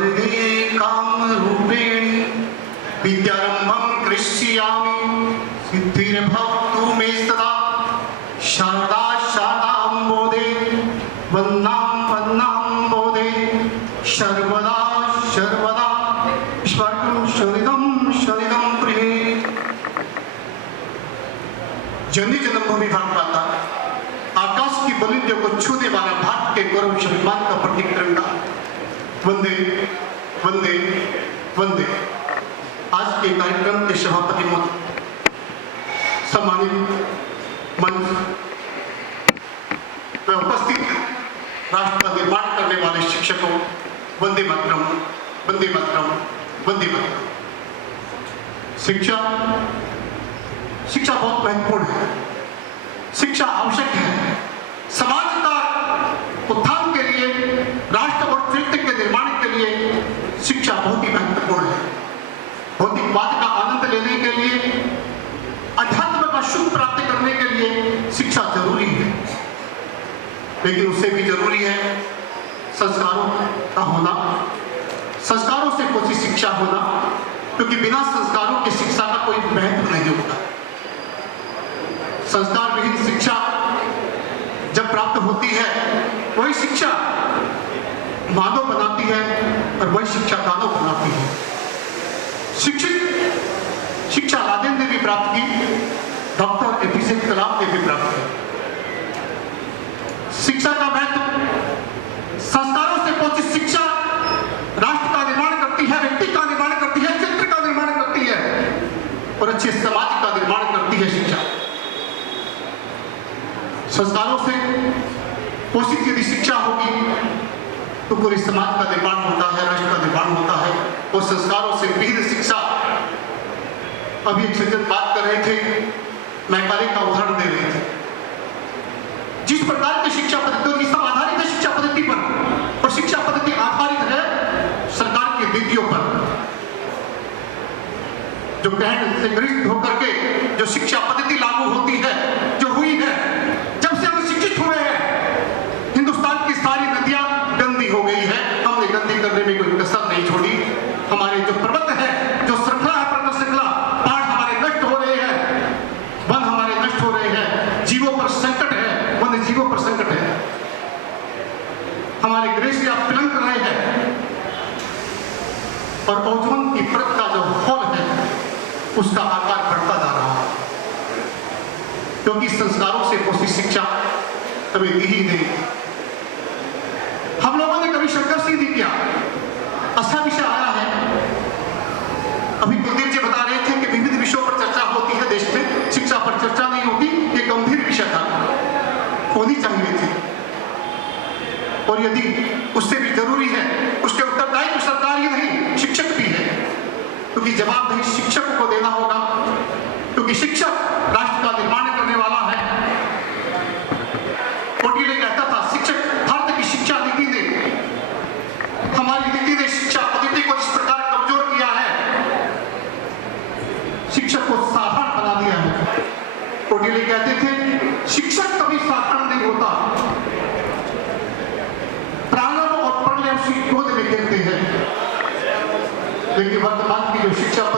वरदे कामरूपिणी विद्यारम्भं करिष्यामि सिद्धिर्भवतु मे सदा शारदा शारदाम्बोधे वन्दाम्बोधे सर्वदा सर्वदा स्वर्गं शनिदं शनिदं प्रिये। जननी जन्मभूमि भारत माता आकाश की बुलंदियों को छूने वाला भारत के गौरव सम्मान का प्रतीक तिरंगा वंदे वंदे वंदे। आज के कार्यक्रम के सभापति महोदय, सम्मानित मंच में उपस्थित राष्ट्र का निर्माण करने वाले शिक्षकों, वंदे मातरम वंदे मातरम वंदे मातरम। शिक्षा बहुत महत्वपूर्ण है, शिक्षा आवश्यक है। समाज का उत्थान के लिए, राष्ट्र और चरित्र के निर्माण के लिए शिक्षा बहुत ही महत्वपूर्ण है। भौतिकवाद का आनंद लेने के लिए, अध्यात्म का सुख प्राप्त करने के लिए शिक्षा जरूरी है, लेकिन उससे भी जरूरी है संस्कारों का होना, संस्कारों से कुछ शिक्षा होना, क्योंकि बिना संस्कारों की शिक्षा का कोई महत्व नहीं होता। संस्कार विहीन शिक्षा जब प्राप्त होती है, वही शिक्षा मानव बनाती है और वही शिक्षा दानव बनाती है। शिक्षित शिक्षा लादेन ने भी प्राप्त की, डॉक्टर एपीजे कलाम ने भी प्राप्त की। शिक्षा का महत्व, संस्कारों से पहुंची शिक्षा राष्ट्र का निर्माण करती है, व्यक्ति का निर्माण करती है, चरित्र का निर्माण करती है और अच्छे समाज का निर्माण करती है शिक्षा। संस्कारों से पोषित यदि शिक्षा होगी तो पूरे समाज का निर्माण होता है, राष्ट्र का निर्माण होता है। और संस्कारों से विहीन शिक्षा, अभी एक सज्जन बात कर रहे थे, मैकाले का उदाहरण दे रहे थे। जिस प्रकार की शिक्षा पद्धति सब आधारित है शिक्षा पद्धति पर, और शिक्षा पद्धति आधारित है सरकार की नीतियों पर, जो कहने से ग्रस्त होकर के जो शिक्षा पद्धति लागू होती है, जो हुई है, जब से हम शिक्षित हुए हैं, हिंदुस्तान की सारी नदियां गंदी हो गई है। हमने गंदी करने में कोई कसर नहीं छोड़ी। हमारे जो पर्वत है, जो श्रृंखला है, पर्वत श्रृंखला, पहाड़ हमारे नष्ट हो रहे हैं, वन हमारे नष्ट हो रहे हैं, जीवों पर संकट है, वन्य जीवों पर संकट है, हमारे ग्लेशियर पिघल रहे हैं और ओजोन की परत का जो होल है उसका आकार बढ़ता जा रहा है, क्योंकि संस्कारों से पोषित शिक्षा कभी दी ही नहीं। हम लोगों ने कभी संघर्ष ही नहीं किया। अच्छा विषय आया है, अभी कुलदीप जी बता रहे थे कि विविध विषयों पर चर्चा होती है देश में, शिक्षा पर चर्चा नहीं होती। ये गंभीर विषय था, होनी चाहिए थी, और यदि उससे भी जरूरी है, उसके उत्तरदायी तो सरकार ही नहीं, शिक्षक भी है, क्योंकि जवाबदेही शिक्षकों को देना होगा, क्योंकि शिक्षक राष्ट्र का निर्माण करने वाला है। कोटिले कहता था, शिक्षक भारत की शिक्षा नीति ने, हमारी नीति ने शिक्षा पद्धति को इस प्रकार कमजोर किया है, शिक्षक को साधारण बना दिया है। कोटिले कहते थे, शिक्षक कभी साधारण नहीं होता, प्राणव और प्रलय उसकी गोद में गिरते हैं। लेकिन वर्तमान की जो शिक्षा